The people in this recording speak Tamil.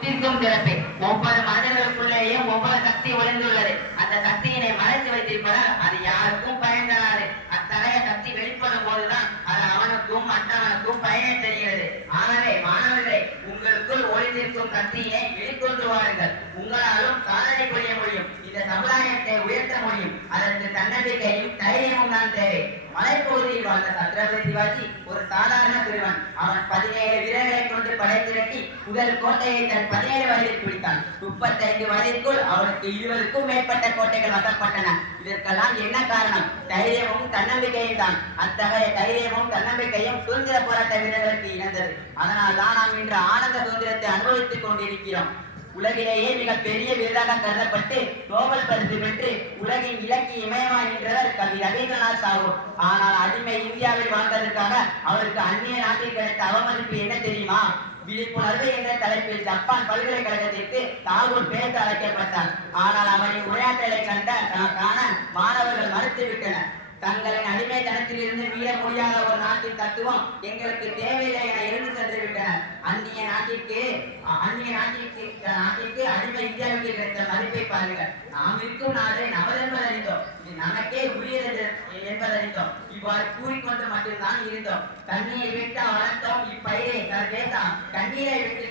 தீர்க்கும் திறப்பு ஒவ்வொரு மனிதர்களுக்குள்ளேயும் ஒவ்வொரு சக்தி ஒளிந்துள்ளது. அந்த சக்தியினை மறைத்து வைத்திருப்பதால் அது யாருக்கும் பயன் தராது. அத்தகைய சக்தி வெளிப்படும் போதுதான் அது அவனுக்கும் மற்றவனுக்கும் பயனை தெரிகிறது. ஆகவே மாணவர்களை உங்களுக்குள் ஒளிந்திருக்கும் சக்தியினை வெளிக்கொண்டு வாருங்கள். உங்களாலும் சாதனை புரிய முடியும். இந்த சமுதாயத்தை உயர்த்த முடியும். அதற்கு தன்னம்பிக்கையும் தைரியமும் தான் தேவை. மலைப்பகுதியில் வாழ்ந்த சத்ரபதி சிவாஜி ஒரு சாதாரண சிறுவன். அவன் 17 வீரர்களை கொண்டு படை திரட்டி முதல் கோட்டையை தன் 17 வயதில் பிடித்தான். 35 வயதிற்குள் அவனுக்கு 20க்கும் மேற்பட்ட கோட்டைகள் வசப்பட்டன. இதற்கெல்லாம் என்ன காரணம்? தைரியமும் தன்னம்பிக்கையும் தான். அத்தகைய தைரியமும் தன்னம்பிக்கையும் சுதந்திர போராட்ட வீரர்களுக்கு இணைந்தது. அதனால் தான் நாம் இன்று ஆனந்த சுதந்திரத்தை அனுபவித்துக் கொண்டிருக்கிறோம். உலகிலேயே மிக பெரிய விருதாக கருதப்பட்டு நோபல் பரிசு பெற்று உலகின் இலக்கிய இமயமாய் நின்றவர் கவி ரவீந்திரநாத் தாகூர். ஆனால் அடிமை இந்தியாவில் வாழ்ந்ததற்காக அவருக்கு அந்நிய நாட்டில் கிடைத்த அவமதிப்பு என்ன தெரியுமா? விழிப்புணர்வு என்ற தலைப்பில் ஜப்பான் பல்கலைக்கழகத்திற்கு தாகூர் பேச அழைக்கப்பட்டார். ஆனால் அவரின் உரையாற்றலை காண மாணவர்கள் மறுத்துவிட்டனர். தங்களின் அடிமைத்தனத்திலிருந்து மீள முடியாத ஒரு நாட்டின் தத்துவம் எங்களுக்கு தேவையில்லை என எழுந்து சென்று விட்டனர். அந்நிய நாட்டிற்கு அடிமை இந்தியாவுக்கு கிடைத்த மதிப்பை பாருங்கள். நாம் இருக்கும் நாடு நமதென்பதறிந்தோம். இது நமக்கே உரியது என்பதறிந்தோம். இவ்வாறு கூறிக்கொண்டு மட்டும்தான் இருந்தோம். தண்ணீரை விட்டு வளர்த்தோம் இப்பயிரை சர்வேசா, கண்ணீரை விட்டு